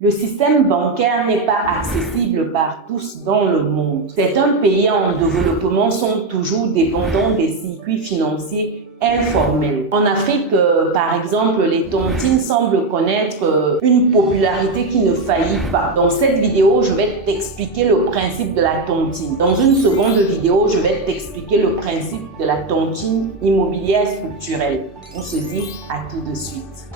Le système bancaire n'est pas accessible par tous dans le monde. Certains pays en développement sont toujours dépendants des circuits financiers informels. En Afrique, par exemple, les tontines semblent connaître une popularité qui ne faillit pas. Dans cette vidéo, je vais t'expliquer le principe de la tontine. Dans une seconde vidéo, je vais t'expliquer le principe de la tontine immobilière structurelle. On se dit à tout de suite.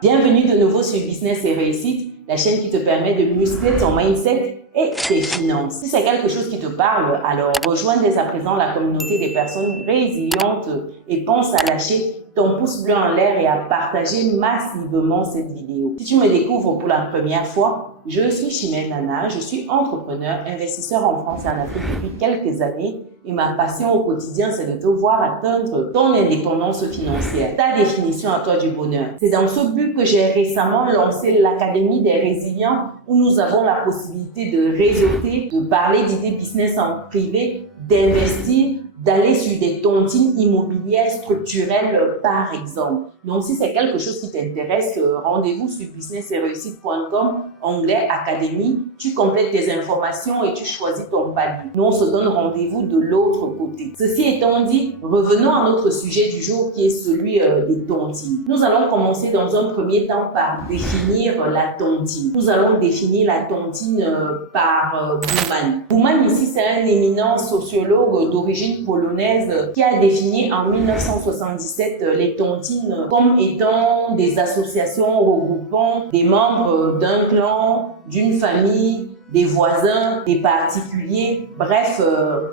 Bienvenue de nouveau sur Business et Réussite, la chaîne qui te permet de muscler ton mindset et tes finances. Si c'est quelque chose qui te parle, alors rejoins dès à présent la communauté des personnes résilientes et pense à lâcher ton pouce bleu en l'air et à partager massivement cette vidéo. Si tu me découvres pour la première fois, je suis Chimène Nana, je suis entrepreneur, investisseur en France et en Afrique depuis quelques années et ma passion au quotidien, c'est de te voir atteindre ton indépendance financière, ta définition à toi du bonheur. C'est dans ce but que j'ai récemment lancé l'Académie des Résilients où nous avons la possibilité de réseauter, de parler d'idées business en privé, d'investir, d'aller sur des tontines immobilières structurelles par exemple. Donc si c'est quelque chose qui t'intéresse, rendez-vous sur business-et-réussite.com, onglet Académie, tu complètes tes informations et tu choisis ton palier. Nous on se donne rendez-vous de l'autre côté. Ceci étant dit, revenons à notre sujet du jour qui est celui des tontines. Nous allons commencer dans un premier temps par définir la tontine. Nous allons définir la tontine par Bouman. Bouman ici c'est un éminent sociologue d'origine polonaise qui a défini en 1977 les tontines comme étant des associations regroupant des membres d'un clan, d'une famille, des voisins, des particuliers, bref,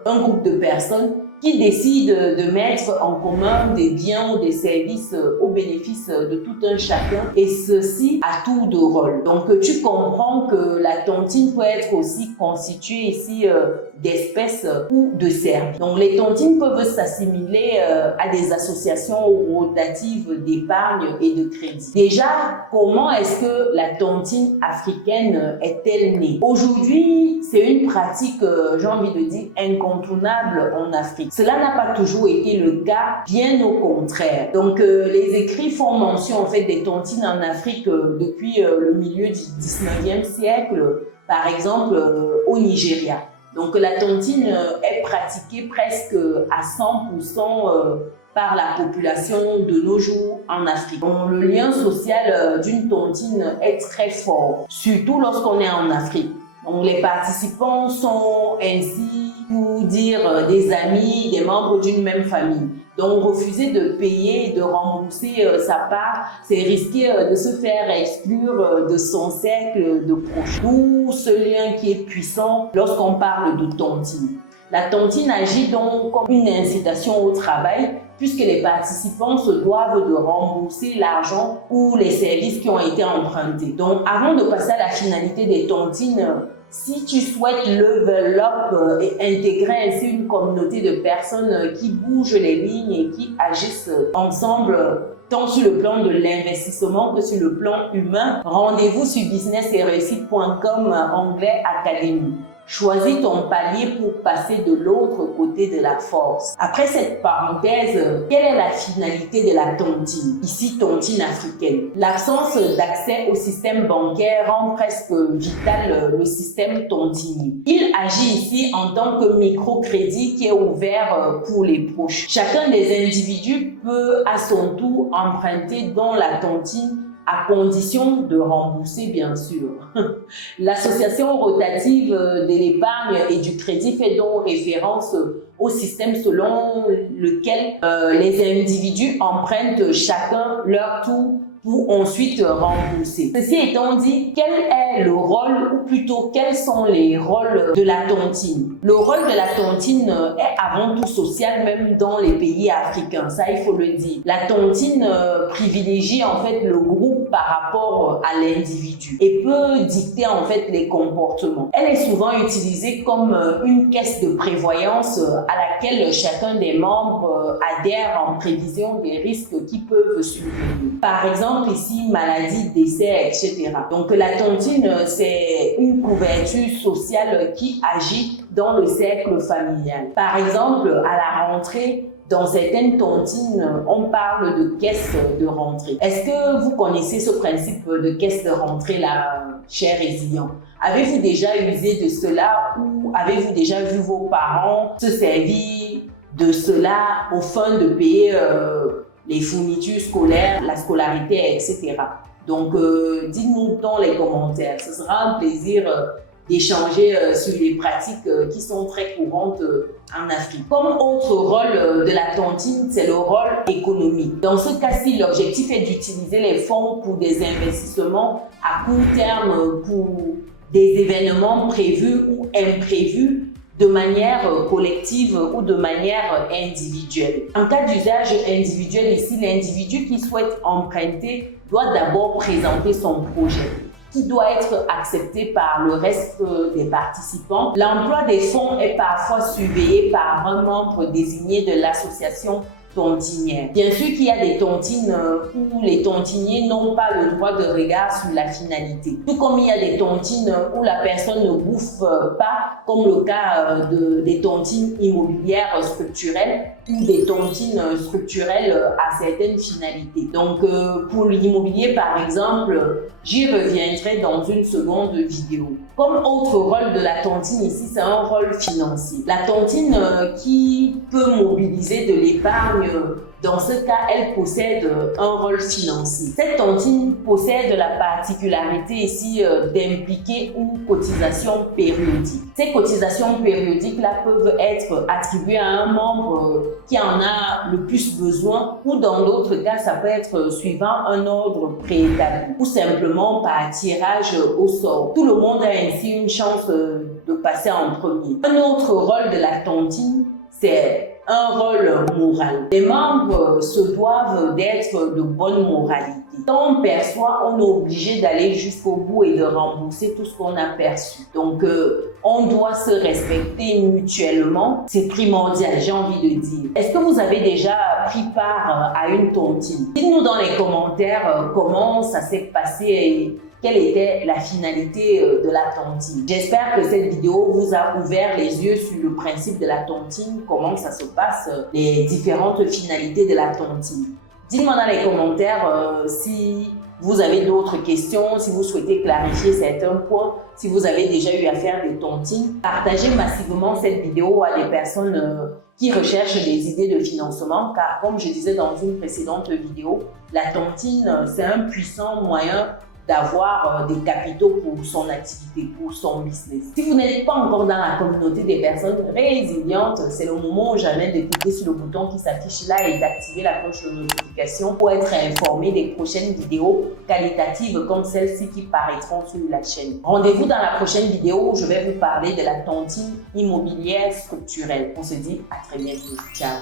un groupe de personnes qui décident de mettre en commun des biens ou des services au bénéfice de tout un chacun et ceci à tour de rôle. Donc tu comprends que la tontine peut être aussi constituée ici d'espèces ou de services. Donc les tontines peuvent s'assimiler à des associations rotatives d'épargne et de crédit. Déjà, comment est-ce que la tontine africaine est-elle née? Aujourd'hui, c'est une pratique, j'ai envie de dire, incontournable en Afrique. Cela n'a pas toujours été le cas, bien au contraire. Donc, les écrits font mention en fait des tontines en Afrique depuis le milieu du 19e siècle, par exemple au Nigeria. Donc, la tontine est pratiquée presque à 100% par la population de nos jours en Afrique. Donc, le lien social d'une tontine est très fort, surtout lorsqu'on est en Afrique. Donc, les participants sont ainsi, pour dire, des amis, des membres d'une même famille. Donc, refuser de payer, de rembourser sa part, c'est risquer de se faire exclure de son cercle de proches. D'où ce lien qui est puissant lorsqu'on parle de tontine. La tontine agit donc comme une incitation au travail puisque les participants se doivent de rembourser l'argent ou les services qui ont été empruntés. Donc, avant de passer à la finalité des tontines, si tu souhaites level up et intégrer ainsi une communauté de personnes qui bougent les lignes et qui agissent ensemble, tant sur le plan de l'investissement que sur le plan humain, rendez-vous sur business-et-réussite.com, onglet Académie. Choisis ton palier pour passer de l'autre côté de la force. Après cette parenthèse, quelle est la finalité de la tontine? Ici, tontine africaine. L'absence d'accès au système bancaire rend presque vital le système tontinier. Il agit ici en tant que microcrédit qui est ouvert pour les proches. Chacun des individus peut à son tour emprunter dans la tontine à condition de rembourser, bien sûr. L'association rotative de l'épargne et du crédit fait donc référence au système selon lequel les individus empruntent chacun leur tour pour ensuite rembourser. Ceci étant dit, quel est le rôle, ou plutôt quels sont les rôles de la tontine? Le rôle de la tontine est avant tout social, même dans les pays africains, ça il faut le dire. La tontine privilégie en fait le groupe par rapport à l'individu et peut dicter en fait les comportements. Elle est souvent utilisée comme une caisse de prévoyance à laquelle chacun des membres adhère en prévision des risques qui peuvent survenir. Par exemple, ici, maladie, décès, etc. Donc, la tontine, c'est une couverture sociale qui agit dans le cercle familial. Par exemple, à la rentrée, dans certaines tontines, on parle de caisse de rentrée. Est-ce que vous connaissez ce principe de caisse de rentrée, là, chers résilients? Avez-vous déjà usé de cela ou avez-vous déjà vu vos parents se servir de cela au fin de payer les fournitures scolaires, la scolarité, etc. Donc, dites-nous dans les commentaires. Ce sera un plaisir d'échanger sur les pratiques qui sont très courantes en Afrique. Comme autre rôle de la tontine, c'est le rôle économique. Dans ce cas-ci, l'objectif est d'utiliser les fonds pour des investissements à court terme, pour des événements prévus ou imprévus de manière collective ou de manière individuelle. En cas d'usage individuel ici, l'individu qui souhaite emprunter doit d'abord présenter son projet, qui doit être accepté par le reste des participants. L'emploi des fonds est parfois surveillé par un membre désigné de l'association tontinière. Bien sûr qu'il y a des tontines où les tontiniers n'ont pas le droit de regard sur la finalité. Tout comme il y a des tontines où la personne ne bouffe pas, comme le cas des tontines immobilières structurelles ou des tontines structurelles à certaines finalités. Donc pour l'immobilier par exemple, j'y reviendrai dans une seconde vidéo. Comme autre rôle de la tontine ici, c'est un rôle financier. La tontine qui peut mobiliser de l'épargne, dans ce cas, elle possède un rôle financier. Cette tontine possède la particularité ici d'impliquer une cotisation périodique. Ces cotisations périodiques-là peuvent être attribuées à un membre qui en a le plus besoin ou dans d'autres cas, ça peut être suivant un ordre préétabli ou simplement par tirage au sort. Tout le monde a ainsi une chance de passer en premier. Un autre rôle de la tontine, c'est un rôle moral. Les membres se doivent d'être de bonne moralité. Quand on perçoit, on est obligé d'aller jusqu'au bout et de rembourser tout ce qu'on a perçu. Donc, on doit se respecter mutuellement. C'est primordial, j'ai envie de dire. Est-ce que vous avez déjà pris part à une tontine? Dites-nous dans les commentaires comment ça s'est passé et quelle était la finalité de la tontine. J'espère que cette vidéo vous a ouvert les yeux sur le principe de la tontine, comment ça se passe, les différentes finalités de la tontine. Dites-moi dans les commentaires si vous avez d'autres questions, si vous souhaitez clarifier certains points, si vous avez déjà eu à faire des tontines. Partagez massivement cette vidéo à des personnes qui recherchent des idées de financement, car comme je disais dans une précédente vidéo, la tontine, c'est un puissant moyen d'avoir des capitaux pour son activité, pour son business. Si vous n'êtes pas encore dans la communauté des personnes résilientes, c'est le moment ou jamais de cliquer sur le bouton qui s'affiche là et d'activer la cloche de notification pour être informé des prochaines vidéos qualitatives comme celles-ci qui paraîtront sur la chaîne. Rendez-vous dans la prochaine vidéo où je vais vous parler de la tontine immobilière structurelle. On se dit à très bientôt. Ciao!